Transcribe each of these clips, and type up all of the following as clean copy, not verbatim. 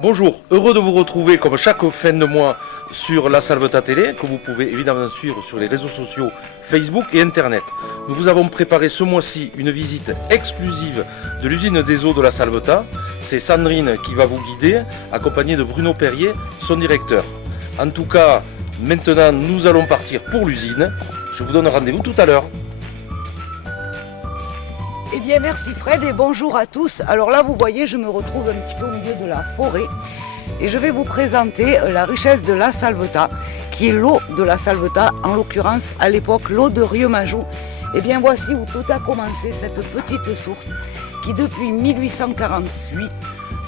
Bonjour, heureux de vous retrouver comme chaque fin de mois sur La Salvetat Télé, que vous pouvez évidemment suivre sur les réseaux sociaux Facebook et Internet. Nous vous avons préparé ce mois-ci une visite exclusive de l'usine des eaux de La Salvetat. C'est Sandrine qui va vous guider, accompagnée de Bruno Perrier, son directeur. En tout cas, maintenant nous allons partir pour l'usine. Je vous donne rendez-vous tout à l'heure. Eh bien merci Fred et bonjour à tous. Alors là vous voyez je me retrouve un petit peu au milieu de la forêt et je vais vous présenter la richesse de La Salvetat qui est l'eau de La Salvetat, en l'occurrence à l'époque l'eau de Rieux-Majou. Et bien voici où tout a commencé, cette petite source qui depuis 1848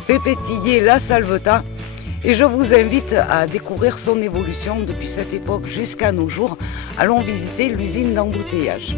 fait pétiller La Salvetat et je vous invite à découvrir son évolution depuis cette époque jusqu'à nos jours. Allons visiter l'usine d'embouteillage.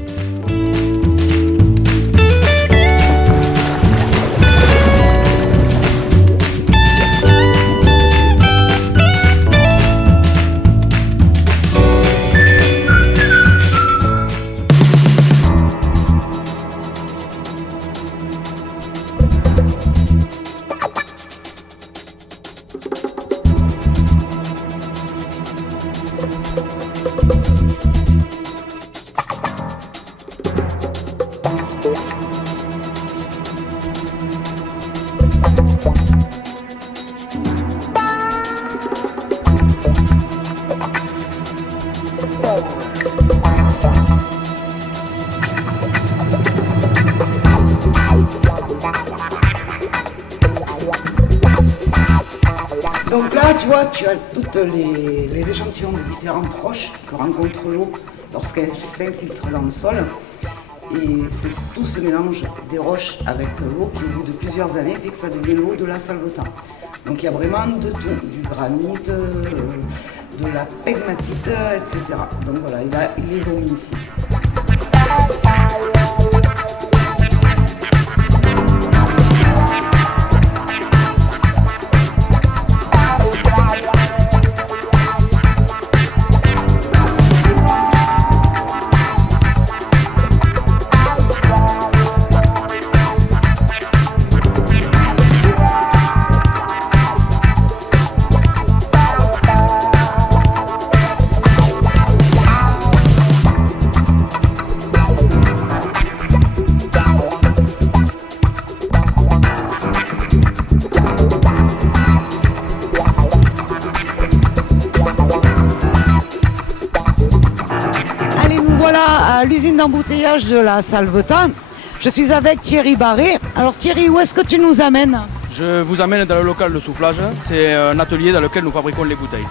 Donc là, tu vois, tu as toutes les échantillons de différentes roches que rencontre l'eau lorsqu'elle s'infiltre dans le sol. Et c'est tout ce mélange des roches avec l'eau qui, au bout de plusieurs années, fait que ça devient l'eau de La Salvetat. Donc il y a vraiment de tout, du granit, de la pegmatite, etc. Donc voilà, il les a mis ici. À l'usine d'embouteillage de La Salvetat. Je suis avec Thierry Barré. Alors Thierry, où est-ce que tu nous amènes? Je vous amène dans le local de soufflage. C'est un atelier dans lequel nous fabriquons les bouteilles.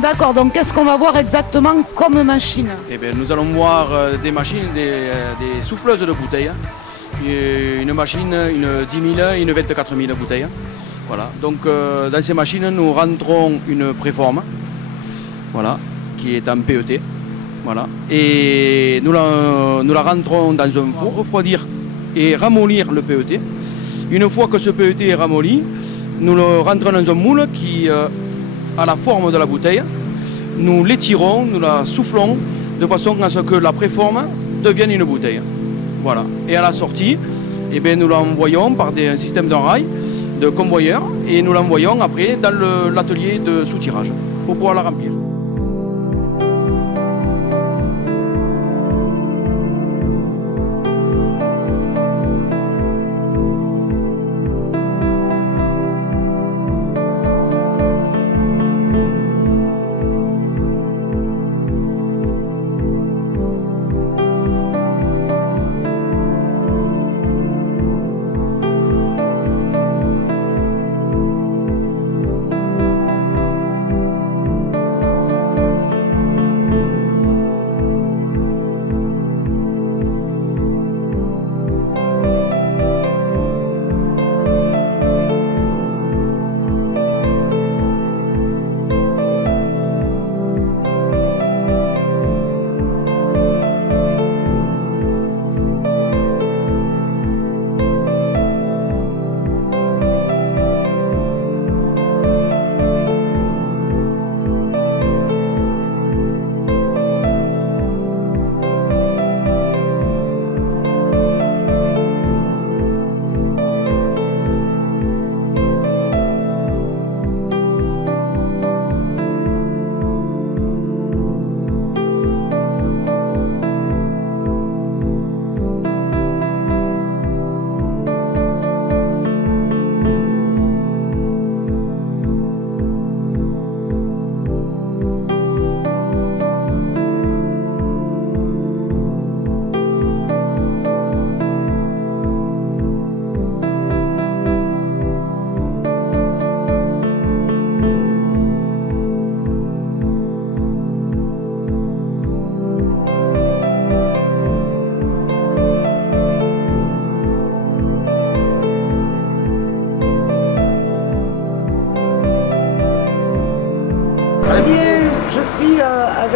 D'accord, donc qu'est-ce qu'on va voir exactement comme machine? Eh bien, nous allons voir des machines, des souffleuses de bouteilles. Une machine, une 10 000 et une 24 000 bouteilles. Voilà. Donc dans ces machines, nous rentrons une préforme, voilà, qui est en PET. Voilà. Et nous la rentrons dans un four, refroidir et ramollir le PET. Une fois que ce PET est ramolli, nous le rentrons dans un moule qui a la forme de la bouteille. Nous l'étirons, nous la soufflons de façon à ce que la préforme devienne une bouteille. Voilà. Et à la sortie, eh bien, nous l'envoyons par un système de rail, de convoyeur, et nous l'envoyons après dans l'atelier de soutirage pour pouvoir la remplir.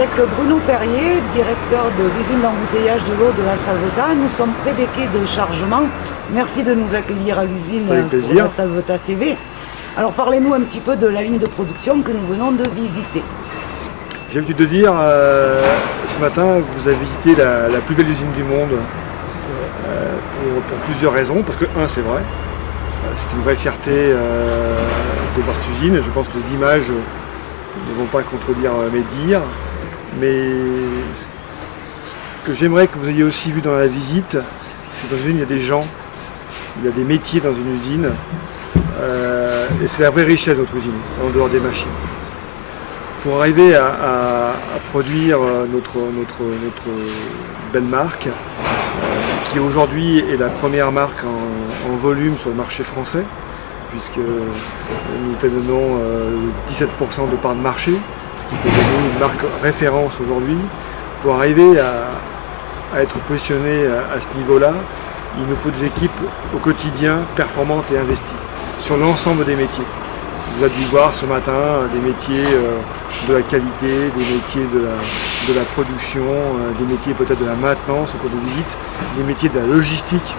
avec Bruno Perrier, directeur de l'usine d'embouteillage de l'eau de la Salvetat. Nous sommes près des quais de chargement. Merci de nous accueillir à l'usine pour la Salvetat TV. Alors parlez-nous un petit peu de la ligne de production que nous venons de visiter. J'ai l'habitude de dire, ce matin, vous avez visité la plus belle usine du monde pour plusieurs raisons. Parce que, un, c'est vrai, c'est une vraie fierté de voir cette usine. Je pense que les images ne vont pas contredire mes dires. Mais ce que j'aimerais que vous ayez aussi vu dans la visite, c'est que dans une usine, il y a des gens, il y a des métiers dans une usine. Et c'est la vraie richesse de notre usine, en dehors des machines. Pour arriver à produire notre belle marque, qui aujourd'hui est la première marque en volume sur le marché français, puisque nous tenons 17% de part de marché, ce qui fait de nous une marque référence aujourd'hui. Pour arriver à être positionné à ce niveau-là, il nous faut des équipes au quotidien performantes et investies sur l'ensemble des métiers. Vous avez dû voir ce matin des métiers de la qualité, des métiers de la production, des métiers peut-être de la maintenance au cours de visite, des métiers de la logistique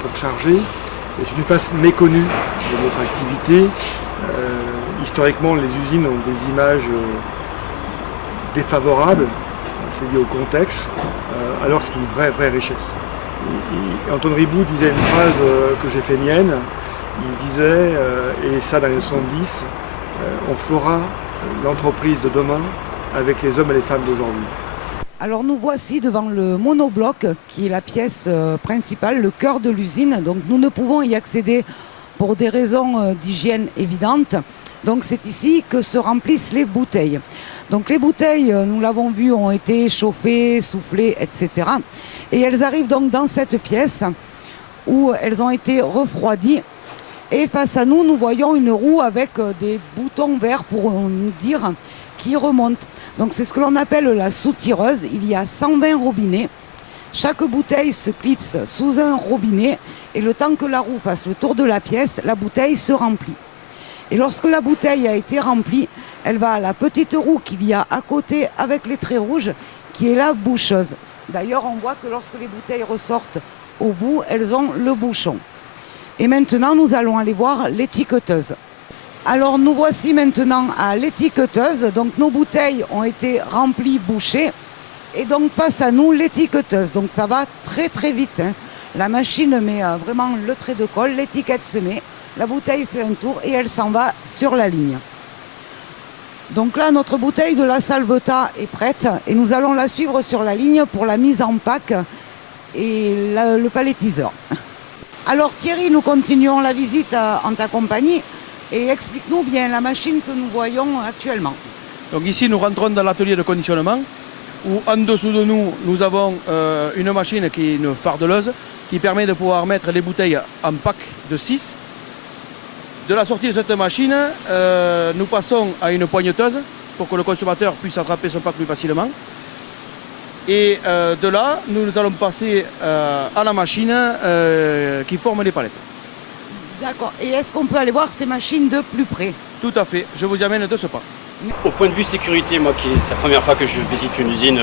pour charger. Et c'est une face méconnue de notre activité. Historiquement, les usines ont des images défavorables, c'est lié au contexte, alors c'est une vraie richesse. Et Antoine Riboud disait une phrase que j'ai fait mienne. Il disait, et ça dans les 70, on fera l'entreprise de demain avec les hommes et les femmes d'aujourd'hui. Alors nous voici devant le monobloc qui est la pièce principale, le cœur de l'usine. Donc nous ne pouvons y accéder pour des raisons d'hygiène évidentes. Donc c'est ici que se remplissent les bouteilles. Donc les bouteilles, nous l'avons vu, ont été chauffées, soufflées, etc. Et elles arrivent donc dans cette pièce où elles ont été refroidies. Et face à nous, nous voyons une roue avec des boutons verts, pour nous dire, qui remontent. Donc c'est ce que l'on appelle la soutireuse. Il y a 120 robinets. Chaque bouteille se clipse sous un robinet. Et le temps que la roue fasse le tour de la pièce, la bouteille se remplit. Et lorsque la bouteille a été remplie, elle va à la petite roue qu'il y a à côté avec les traits rouges, qui est la boucheuse. D'ailleurs, on voit que lorsque les bouteilles ressortent au bout, elles ont le bouchon. Et maintenant, nous allons aller voir l'étiqueteuse. Alors, nous voici maintenant à l'étiqueteuse. Donc, nos bouteilles ont été remplies, bouchées. Et donc, face à nous, l'étiqueteuse. Donc, ça va très vite. Hein. La machine met vraiment le trait de colle, l'étiquette se met, la bouteille fait un tour et elle s'en va sur la ligne. Donc là, notre bouteille de la Salvetat est prête et nous allons la suivre sur la ligne pour la mise en pack et le palettiseur. Alors Thierry, nous continuons la visite en ta compagnie et explique-nous bien la machine que nous voyons actuellement. Donc ici, nous rentrons dans l'atelier de conditionnement où en dessous de nous, nous avons une machine qui est une fardeleuse qui permet de pouvoir mettre les bouteilles en pack de 6. De la sortie de cette machine, nous passons à une poigneteuse pour que le consommateur puisse attraper son pack plus facilement. Et de là, nous allons passer à la machine qui forme les palettes. D'accord. Et est-ce qu'on peut aller voir ces machines de plus près? Tout à fait. Je vous y amène de ce pas. Au point de vue sécurité, moi c'est la première fois que je visite une usine,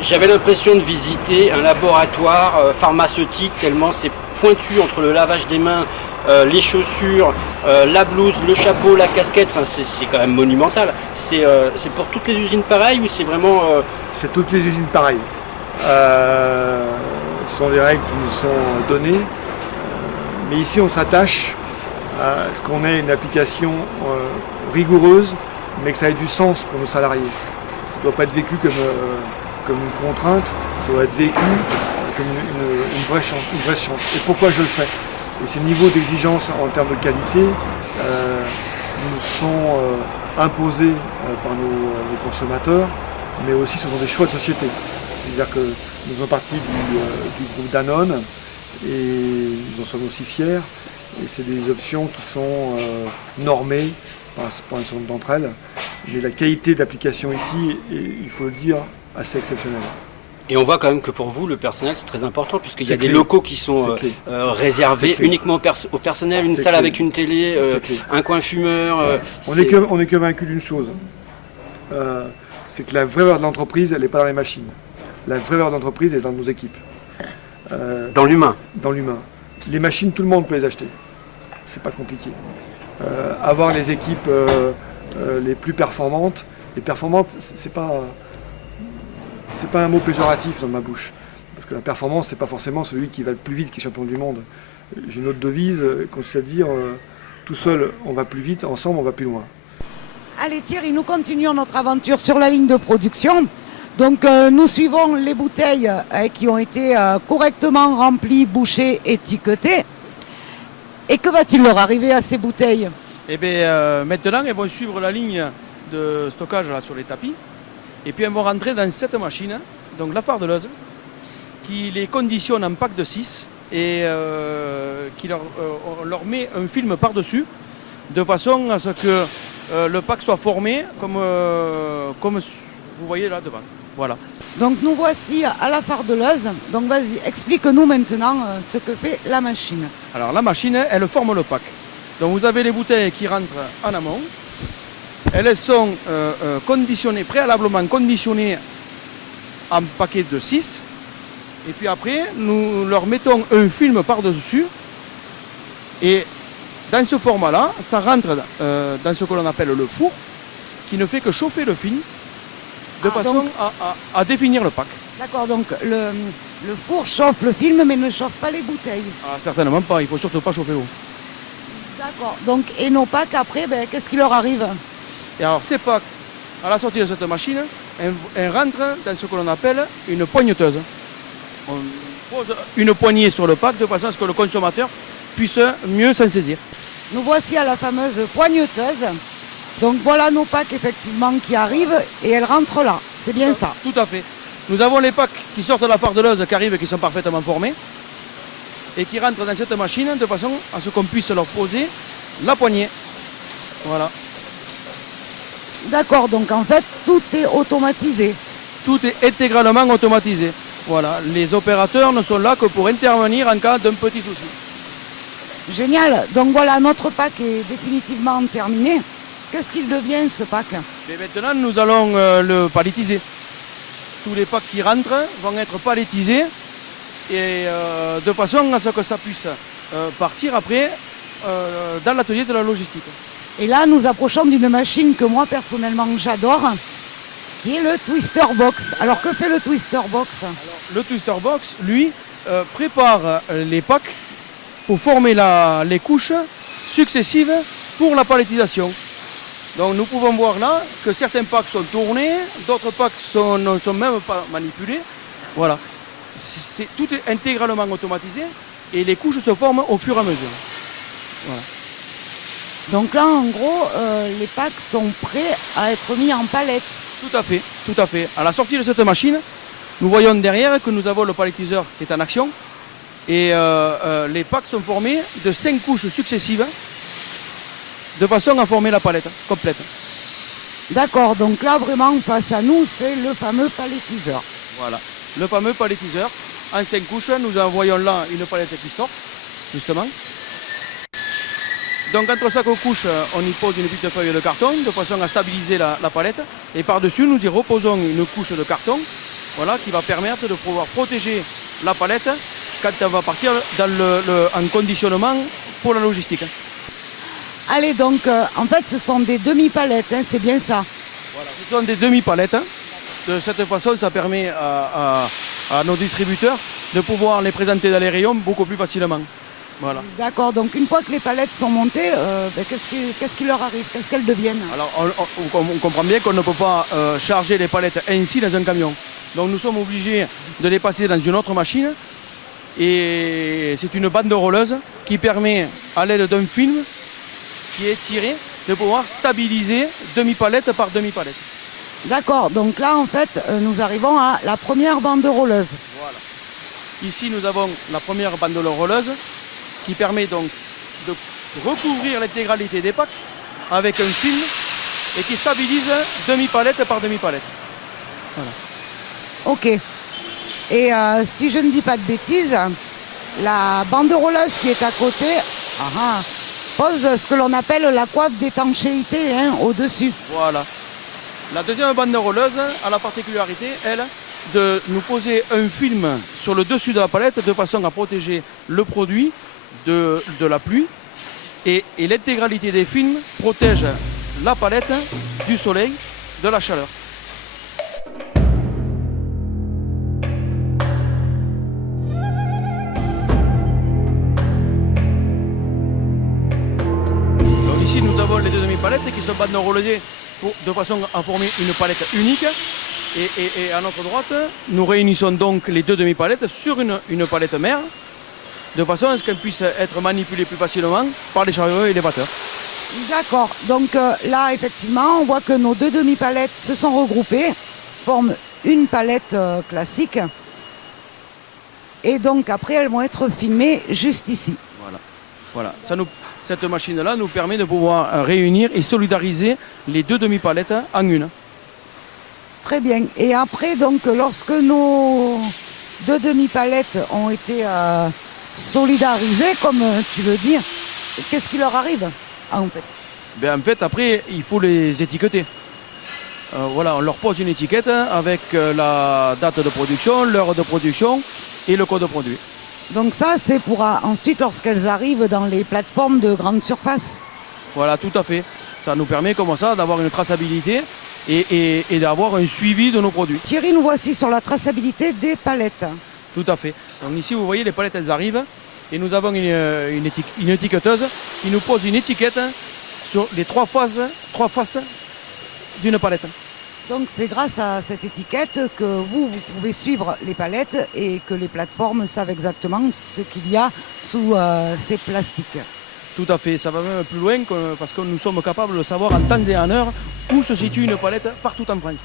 j'avais l'impression de visiter un laboratoire pharmaceutique tellement c'est pointu entre le lavage des mains, les chaussures, la blouse, le chapeau, la casquette, enfin, c'est quand même monumental. C'est pour toutes les usines pareilles ou c'est vraiment... C'est toutes les usines pareilles. Ce sont des règles qui nous sont données, mais ici on s'attache à ce qu'on ait une application rigoureuse, mais que ça ait du sens pour nos salariés. Ça ne doit pas être vécu comme une contrainte, ça doit être vécu comme une vraie chance. Et pourquoi je le fais? Et ces niveaux d'exigence en termes de qualité nous sont imposés par nos consommateurs, mais aussi ce sont des choix de société. C'est-à-dire que nous faisons partie du groupe Danone et nous en sommes aussi fiers. Et c'est des options qui sont normées pour un certain nombre d'entre elles. Mais la qualité d'application ici est, il faut le dire, assez exceptionnelle. Et on voit quand même que pour vous, le personnel, c'est très important, puisqu'il y a des locaux qui sont réservés uniquement au personnel, une salle avec une télé, un coin fumeur. On est que vaincu d'une chose. c'est que la vraie valeur de l'entreprise, elle n'est pas dans les machines. La vraie valeur de l'entreprise est dans nos équipes. Dans l'humain. Dans l'humain. Les machines, tout le monde peut les acheter. C'est pas compliqué. Avoir les équipes les plus performantes, c'est pas un mot péjoratif dans ma bouche. Parce que la performance, c'est pas forcément celui qui va le plus vite qui est champion du monde. J'ai une autre devise, consiste à dire tout seul on va plus vite, ensemble on va plus loin. Allez Thierry, nous continuons notre aventure sur la ligne de production. Donc nous suivons les bouteilles qui ont été correctement remplies, bouchées, étiquetées. Et que va-t-il leur arriver à ces bouteilles? Et bien maintenant, elles vont suivre la ligne de stockage là, sur les tapis. Et puis elles vont rentrer dans cette machine, donc la fardeleuse, qui les conditionne en pack de 6 et qui on leur met un film par-dessus, de façon à ce que le pack soit formé comme vous voyez là devant. Voilà. Donc nous voici à la fardeleuse. Donc vas-y, explique-nous maintenant ce que fait la machine. Alors la machine, elle forme le pack. Donc vous avez les bouteilles qui rentrent en amont. Elles sont conditionnées, préalablement conditionnées en paquet de 6. Et puis après, nous leur mettons un film par-dessus. Et dans ce format-là, ça rentre dans ce que l'on appelle le four, qui ne fait que chauffer le film de façon à définir le pack. D'accord, donc le four chauffe le film mais ne chauffe pas les bouteilles. Ah, certainement pas, il ne faut surtout pas chauffer l'eau. D'accord, donc et nos packs après, qu'est-ce qui leur arrive? Et alors ces packs, à la sortie de cette machine, elles rentrent dans ce que l'on appelle une poigneteuse. On pose une poignée sur le pack de façon à ce que le consommateur puisse mieux s'en saisir. Nous voici à la fameuse poigneteuse. Donc voilà nos packs effectivement qui arrivent et elles rentrent là. C'est bien ça. Tout à fait. Nous avons les packs qui sortent de la fardeleuse qui arrivent et qui sont parfaitement formés et qui rentrent dans cette machine de façon à ce qu'on puisse leur poser la poignée. Voilà. D'accord, donc en fait tout est automatisé. Tout est intégralement automatisé. Voilà. Les opérateurs ne sont là que pour intervenir en cas d'un petit souci. Génial. Donc voilà, notre pack est définitivement terminé. Qu'est-ce qu'il devient ce pack? Et maintenant, nous allons le palettiser. Tous les packs qui rentrent vont être palettisés et de façon à ce que ça puisse partir après dans l'atelier de la logistique. Et là, nous approchons d'une machine que moi personnellement j'adore, qui est le Twister Box. Alors que fait le Twister Box? Le Twister Box, lui, prépare les packs pour former les couches successives pour la palettisation. Donc nous pouvons voir là que certains packs sont tournés, d'autres packs ne sont même pas manipulés. Voilà. Tout est intégralement automatisé et les couches se forment au fur et à mesure. Voilà. Donc là, en gros, les packs sont prêts à être mis en palette. Tout à fait, tout à fait. À la sortie de cette machine, nous voyons derrière que nous avons le palettiseur qui est en action. Et les packs sont formés de 5 couches successives de façon à former la palette complète. D'accord, donc là vraiment face à nous, c'est le fameux palettiseur. Voilà, le fameux palettiseur. En 5 couches, nous envoyons là une palette qui sort, justement. Donc entre chaque couche, on y pose une petite feuille de carton de façon à stabiliser la palette. Et par-dessus, nous y reposons une couche de carton, voilà, qui va permettre de pouvoir protéger la palette quand elle va partir en conditionnement pour la logistique. Allez, donc en fait ce sont des demi-palettes, hein, c'est bien ça. Voilà, ce sont des demi-palettes. De cette façon, ça permet à nos distributeurs de pouvoir les présenter dans les rayons beaucoup plus facilement. Voilà. D'accord, donc une fois que les palettes sont montées, qu'est-ce qui leur arrive? Qu'est-ce qu'elles deviennent? Alors on comprend bien qu'on ne peut pas charger les palettes ainsi dans un camion. Donc nous sommes obligés de les passer dans une autre machine. Et c'est une bande rolleuse qui permet, à l'aide d'un film qui est tiré, de pouvoir stabiliser demi-palette par demi-palette. D'accord, donc là en fait nous arrivons à la première bande rolleuse. Voilà. Ici nous avons la première bande rolleuse qui permet donc de recouvrir l'intégralité des packs avec un film et qui stabilise demi-palette par demi-palette. Voilà. Ok. Et si je ne dis pas de bêtises, la bande rolleuse qui est à côté pose ce que l'on appelle la coiffe d'étanchéité, hein, au-dessus. Voilà. La deuxième bande rolleuse a la particularité, elle, de nous poser un film sur le dessus de la palette de façon à protéger le produit de la pluie. Et l'intégralité des films protège la palette du soleil, de la chaleur. Donc ici nous avons les deux demi-palettes qui sont bande rollées de façon à former une palette unique. Et à notre droite, nous réunissons donc les deux demi-palettes sur une palette mère, de façon à ce qu'elles puissent être manipulées plus facilement par les chariots et les batteurs. D'accord, donc là effectivement on voit que nos deux demi-palettes se sont regroupées, forment une palette classique. Et donc après elles vont être filmées juste ici. Voilà. Cette machine-là nous permet de pouvoir réunir et solidariser les deux demi-palettes en une. Très bien. Et après, donc, lorsque nos deux demi-palettes ont été solidarisées, comme tu veux dire, qu'est-ce qui leur arrive en fait? En fait, après, il faut les étiqueter. Voilà, on leur pose une étiquette avec la date de production, l'heure de production et le code produit. Donc ça, c'est pour ensuite, lorsqu'elles arrivent dans les plateformes de grande surface. Voilà, tout à fait. Ça nous permet comme ça d'avoir une traçabilité et d'avoir un suivi de nos produits. Thierry, nous voici sur la traçabilité des palettes. Tout à fait. Donc ici, vous voyez, les palettes, elles arrivent et nous avons une étiqueteuse qui nous pose une étiquette sur les trois faces d'une palette. Donc c'est grâce à cette étiquette que vous pouvez suivre les palettes et que les plateformes savent exactement ce qu'il y a sous ces plastiques. Tout à fait, ça va même plus loin parce que nous sommes capables de savoir en temps et en heure où se situe une palette partout en France.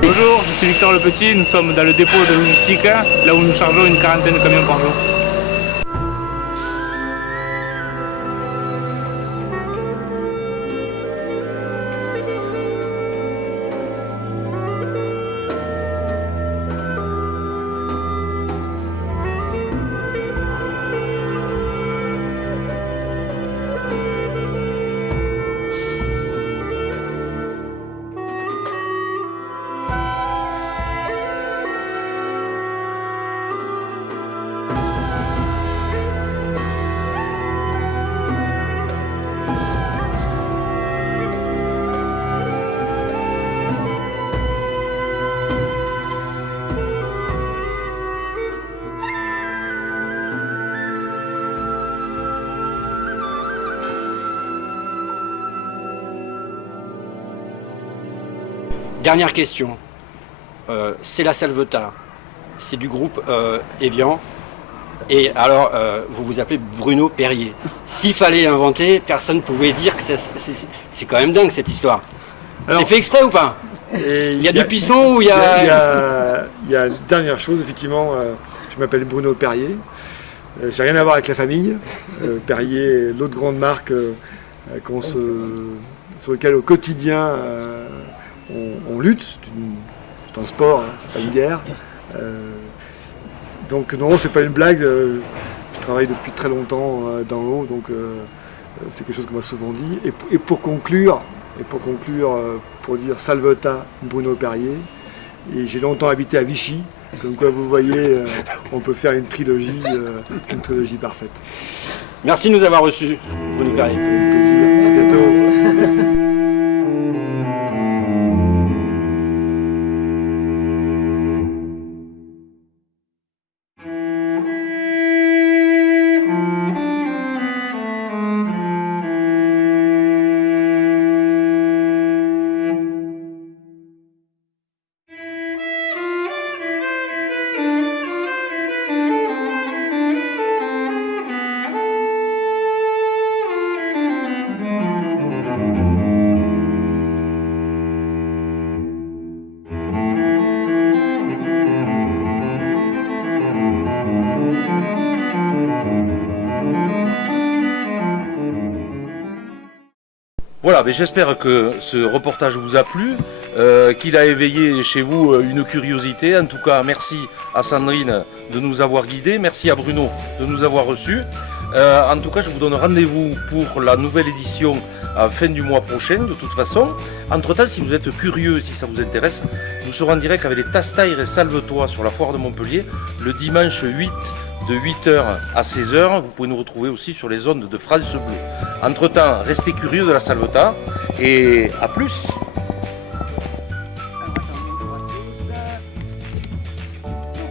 Bonjour, je suis Victor Le Petit, nous sommes dans le dépôt de logistique, là où nous chargeons une quarantaine de camions par jour. Dernière question. C'est la Salvetat. C'est du groupe Evian. Et alors, vous vous appelez Bruno Perrier. S'il fallait inventer, personne ne pouvait dire que c'est quand même dingue cette histoire. C'est fait exprès ou pas? Il y a du piston ou il y a... Il y a une dernière chose, effectivement. Je m'appelle Bruno Perrier. J'ai rien à voir avec la famille. Perrier est l'autre grande marque sur laquelle au quotidien on lutte. C'est un sport, hein, c'est pas une guerre. Donc non, c'est pas une blague. Je travaille depuis très longtemps dans l'eau, donc c'est quelque chose qu'on m'a souvent dit. Et pour conclure, Et pour conclure, pour dire Salvetat Bruno Perrier. Et j'ai longtemps habité à Vichy, comme quoi vous voyez, on peut faire une trilogie parfaite. Merci de nous avoir reçus, Bruno Perrier. C'était un plaisir. À bientôt. Voilà, mais j'espère que ce reportage vous a plu, qu'il a éveillé chez vous une curiosité. En tout cas, merci à Sandrine de nous avoir guidés, merci à Bruno de nous avoir reçus. En tout cas, je vous donne rendez-vous pour la nouvelle édition à fin du mois prochain, de toute façon. Entre-temps, si vous êtes curieux, si ça vous intéresse, nous serons en direct avec les Tastaires et Salvetois sur la foire de Montpellier, le dimanche 8 de 8h à 16h. Vous pouvez nous retrouver aussi sur les ondes de France Bleu. Entre-temps, restez curieux de la Salvetat et à plus.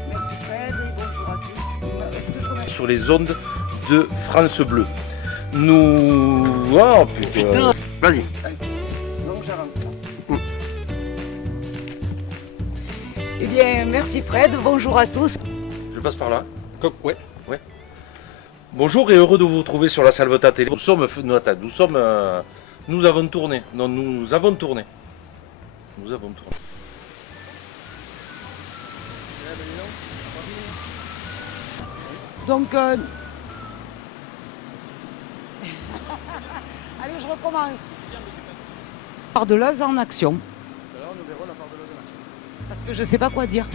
Merci Fred et bonjour à tous. Est-ce que je remercie Sur les ondes de France Bleu. Nous... Oh putain. Vas-y. Donc j'avance. Eh bien, merci Fred, bonjour à tous. Je passe par là. Ouais. Bonjour et heureux de vous retrouver sur la Salvetat Télé. Nous avons tourné. Non, nous avons tourné. Nous avons tourné. Donc, allez, je recommence. Pardeleuse en action. Parce que je sais pas quoi dire.